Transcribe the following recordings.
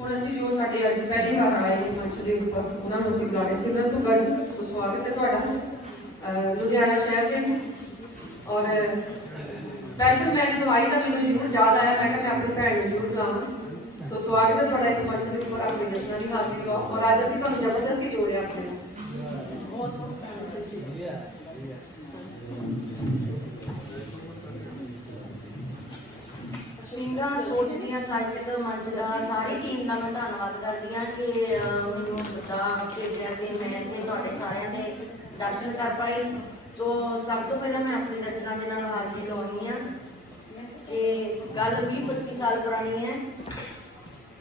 ਹੁਣ ਅਸੀਂ ਜੋ ਸਾਡੇ ਅੱਜ ਪਹਿਲੀ ਵਾਰ ਆਏ ਨੇ ਮੰਚ ਦੇ ਉੱਪਰ ਉਹਨਾਂ ਨੂੰ ਅਸੀਂ ਬੁਲਾ ਸੀ ਉਹਨਾਂ ਨੂੰ ਗੱਜ ਸੋ ਸਵਾਗਤ ਹੈ ਤੁਹਾਡਾ। ਲੁਧਿਆਣਾ ਸ਼ਹਿਰ ਦੇ ਔਰ ਸਪੈਸ਼ਲ ਮੈਂ ਜਦੋਂ ਆਈ ਮੈਨੂੰ ਜ਼ਰੂਰ ਯਾਦ ਆਇਆ, ਮੈਂ ਕਿਹਾ ਮੈਂ ਆਪਣੀ ਭੈਣ ਨੂੰ ਜ਼ਰੂਰ ਬੁਲਾਵਾਂ। ਸੋ ਸਵਾਗਤ ਹੈ ਤੁਹਾਡਾ ਇਸ ਮੰਚ ਦੇ ਉੱਪਰ ਆਪਣੇ ਜਸ਼ਨਾਂ ਦੀ ਹਾਜ਼ਰੀ ਲਓ ਔਰ ਅੱਜ ਅਸੀਂ ਤੁਹਾਨੂੰ ਜ਼ਬਰਦਸਤੀ ਜੋੜਿਆ ਆਪਣੇ ਸ਼ਿੰਗਾ ਸੋਚਦੀਆਂ ਸਾਹਿਤਕ ਮੰਚ ਦਾ, ਸਾਰੀ ਟੀਮ ਦਾ ਮੈਂ ਧੰਨਵਾਦ ਕਰਦੀ ਹਾਂ ਕਿ ਮੈਨੂੰ ਸੱਦਾ ਭੇਜਿਆ ਤੇ ਮੈਂ ਤੇ ਤੁਹਾਡੇ ਸਾਰਿਆਂ ਦੇ ਦਰਸ਼ਨ ਕਰ ਪਾਈ। ਸੋ, ਸਭ ਤੋਂ ਪਹਿਲਾਂ ਮੈਂ ਆਪਣੀ ਰਚਨਾ ਦੇ ਨਾਲ ਹਾਜ਼ਰੀ ਲਾਉਣੀ ਆ ਕਿ ਗੱਲ 20 25 ਸਾਲ ਪੁਰਾਣੀ ਹੈ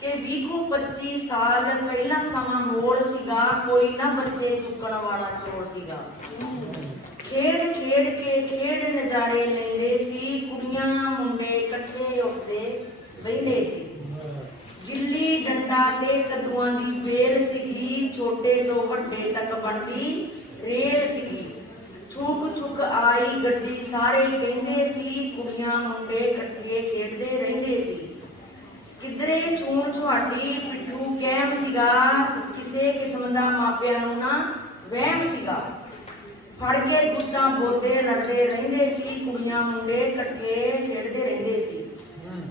ਕਿ 20 ਕੁ 25 ਸਾਲ ਪਹਿਲਾਂ ਸਮਾਂ ਹੋਰ ਸੀਗਾ, ਕੋਈ ਨਾ ਬੱਚੇ ਚੁੱਕਣ ਵਾਲਾ ਚੋਰ ਸੀਗਾ। ਖੇਡ ਖੇਡ ਕੇ, ਖੇਡ ਨਜ਼ਾਰੇ ਲੈਂਦੇ ਬਹਿੰਦੇ ਸੀ। ਗਿੱਲੀ ਡੰਡਾ ਤੇ ਕਦੂਆਂ ਦੀ ਵੇਲ ਸੀਗੀ, ਛੋਟੇ ਤੋਂ ਵੱਡੇ ਤੱਕ ਬਣਦੀ ਰੇਲ ਸੀਗੀ। ਛੁਕ ਛੁਕ ਆਈ ਗੱਡੀ, ਸਾਰੇ ਕਹਿੰਦੇ ਸੀ, ਕੁੜੀਆਂ ਮੁੰਡੇ ਇਕੱਠੇ ਖੇਡਦੇ ਰਹਿੰਦੇ ਸੀ। ਕਿਧਰੇ ਛੂਣ ਛੁਹਾਟੀ, ਪਿੱਠੂ ਕੈਮ ਸੀਗਾ, ਕਿਸੇ ਕਿਸਮ ਦਾ ਮਾਪਿਆਂ ਨੂੰ ਨਾ ਵਹਿਮ ਸੀਗਾ। ਫੜ ਕੇ ਗੁੱਤਾਂ ਬੋਦੇ ਲੜਦੇ ਰਹਿੰਦੇ ਸੀ, ਕੁੜੀਆਂ ਮੁੰਡੇ ਇਕੱਠੇ ਖੇਡਦੇ ਰਹਿੰਦੇ ਸੀ।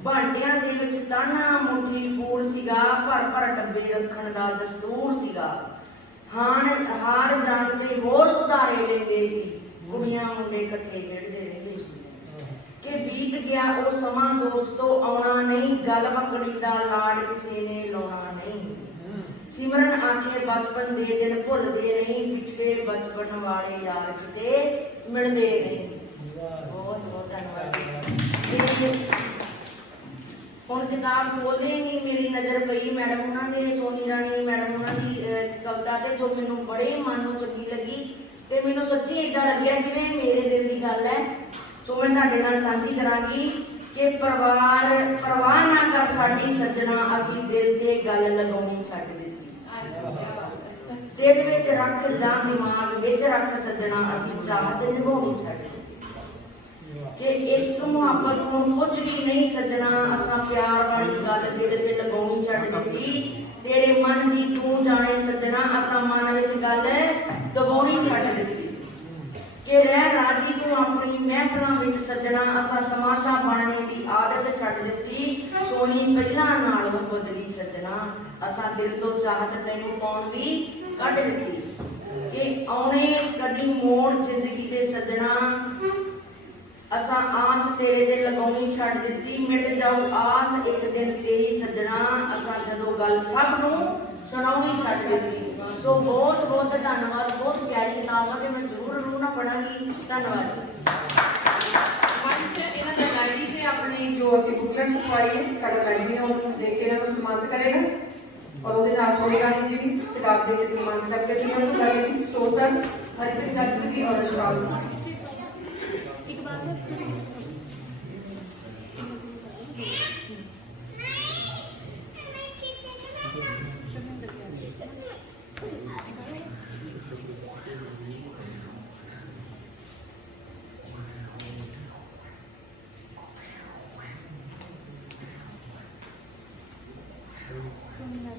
ਭਾਂਡਿਆਂ ਦੇ ਵਿੱਚ ਤਾਣਾ ਮੁੱਠੀ ਪੂਰ ਸੀਗਾ ਭਰ ਭਰ ਡੱਬੇ ਰੱਖਣ ਦਾ ਦਸਤੂਰ ਸੀਗਾ। ਹਾਣ ਹਾਰ ਜਾਣ ਤੇ ਹੋਰ ਉਧਾਰੇ ਲੈਂਦੇ ਸੀ। ਕੁੜੀਆਂ ਮੁੰਡੇ ਇਕੱਠੇ ਖੇਡਦੇ ਰਹਿੰਦੇ ਸੀ। ਕਿ ਬੀਤ ਗਿਆ ਉਹ ਸਮਾਂ ਦੋਸਤੋ ਆਉਣਾ ਨਹੀਂ ਗੱਲ ਮੱਕੜੀ ਦਾ ਲਾੜ ਕਿਸੇ ਨੇ ਲਾਉਣਾ ਨਹੀਂ। ਸਿਮਰਨ ਆਖੇ ਬਚਪਨ ਦੇ ਦਿਨ ਭੁੱਲਦੇ ਨਹੀਂ ਵਿਛੜੇ ਬਚਪਨ ਵਾਲੇ ਯਾਰ ਕਿਤੇ ਮਿਲਦੇ ਨਹੀਂ। ਬਹੁਤ ਬਹੁਤ ਧੰਨਵਾਦ। ਹੁਣ ਕਿਤਾਬ ਖੋਲਦੇ ਹੀ ਮੇਰੀ ਨਜ਼ਰ ਪਈ ਮੈਡਮ ਉਹਨਾਂ ਦੇ ਸੋਨੀ ਰਾਣੀ ਮੈਡਮ ਉਹਨਾਂ ਦੀ ਕਵਿਤਾ ਤੇ ਜੋ ਮੈਨੂੰ ਬੜੇ ਮਨ ਨੂੰ ਚੰਗੀ ਲੱਗੀ ਤੇ ਮੈਨੂੰ ਸੱਚੀ ਇਦਾਂ ਲੱਗਿਆ ਜਿਵੇਂ ਮੇਰੇ ਦਿਲ ਦੀ ਗੱਲ ਹੈ। ਸੋ ਮੈਂ ਤੁਹਾਡੇ ਨਾਲ ਸਾਂਝੀ ਕਰਾਂਗੀ ਕਿ ਪਰਿਵਾਰ ਪਰਵਾਹ ਨਾ ਕਰ ਸਾਡੀ ਸੱਜਣਾ ਅਸੀਂ ਦਿਲ ਤੇ ਗੱਲ ਲਗਾਉਣੀ ਛੱਡ ਦਿੱਤੀ। ਦਿਲ ਵਿੱਚ ਰੱਖ ਜਾਂ ਦਿਮਾਗ ਵਿੱਚ ਰੱਖ ਸੱਜਣਾ ਅਸੀਂ ਚਾਹਤ ਨਿਭਾਉਣੀ ਛੱਡ ਦਿੱਤੀ। ਕਿ ਇਸ਼ਕ ਮੁਹੱਬਤ ਹੁਣ ਕੁਝ ਨਹੀਂ ਸੱਜਣਾ, ਅਸਾਂ ਪਿਆਰ ਵਾਲੀ ਗੱਲ ਦਿਲ ਤੇ ਲਗਾਉਣੀ ਛੱਡ ਦਿੱਤੀ। ਤੇਰੇ ਮਨ ਦੀ ਤੂੰ ਜਾਣੇ ਸੱਜਣਾ, ਅਸਾਂ ਮਨ ਵਿੱਚ ਗੱਲ ਦਬਾਉਣੀ ਛੱਡ ਦਿੱਤੀ। ਕਿ ਰਹਿ ਰਾਜੀ ਤੂੰ ਆਪਣੀ ਮਹਿਫਲਾਂ ਵਿੱਚ ਸੱਜਣਾ, ਅਸਾਂ ਤਮਾਸ਼ਾ ਬਣਨੇ ਦੀ ਆਦਤ ਛੱਡ ਦਿੱਤੀ। ਸੋਨੀ ਪਹਿਲਾਂ ਨਾਲੋਂ ਬਦਲੀ ਸੱਜਣਾ, ਅਸਾਂ ਦਿਲ ਤੋਂ ਚਾਹਤ ਤੈਨੂੰ ਪਾਉਣ ਦੀ ਕੱਢ ਦਿੱਤੀ। ਕਿ ਆਉਣੇ ਕਦੀ ਮੋੜ ਜ਼ਿੰਦਗੀ ਦੇ ਸੱਜਣਾ ਅਸਾਂ ਆਸ ਤੇਰੇ ਤੇ ਲਗਾਉਣੀ ਛੱਡ ਦਿੱਤੀ, ਮਿਟ ਜਾਊ ਆਸ, ਇੱਕ ਦਿਨ ਤੇਰੀ ਸੱਜਣਾ। ਅਸਾਂ ਜਦੋਂ ਗੱਲ ਸਭ ਨੂੰ ਸੁਣਾਉਣੀ ਛੱਡ ਦਿੱਤੀ। ਸੋ ਬਹੁਤ ਬਹੁਤ ਧੰਨਵਾਦ, ਬਹੁਤ ਪਿਆਰੀ ਕਿਤਾਬ ਆ ਤੇ ਮੈਂ ਜ਼ਰੂਰ ਰੂਹ ਨਾਲ ਪੜਾਂਗੀ ਧੰਨਵਾਦ ਜੀ। ਮੰਚ ਇਹਨਾਂ ਦਾ ਡਾਇਰੀ ਤੇ ਆਪਣੇ ਜੋ ਅਸੀਂ ਬੁਕਲੇਟ ਛਪਵਾਈ ਹੈ, ਸਾਡਾ ਭੈਣ ਜੀ ਨੇ ਉਹਨੂੰ ਦੇਖ ਕੇ ਇਹਨਾਂ ਨੂੰ ਸਨਮਾਨਿਤ ਕਰੇਗਾ। ਔਰ ਉਹਦੇ ਨਾਲ ਸੋਨੀ ਰਾਣੀ ਜੀ ਵੀ ਕਿਤਾਬ ਦੇ ਕੇ ਸਨਮਾਨਿਤ ਕਰਕੇ ਸੀ ਕਰੇਗੀ। ਸੋ ਸਰ ਹਰਸਿੰਘ ਜੱਜ ਜੀ ਔਰ ਅਸ਼ਵਾਲ ਜੀ।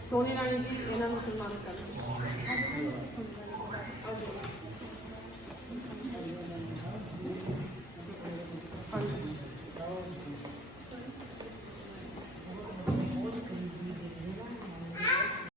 ਸੋਨੀ ਰਾਣੀ ਜੀ ਇਹਨਾਂ ਨੂੰ ਸਨਮਾਨਿਤ ਕਰੇਗੀ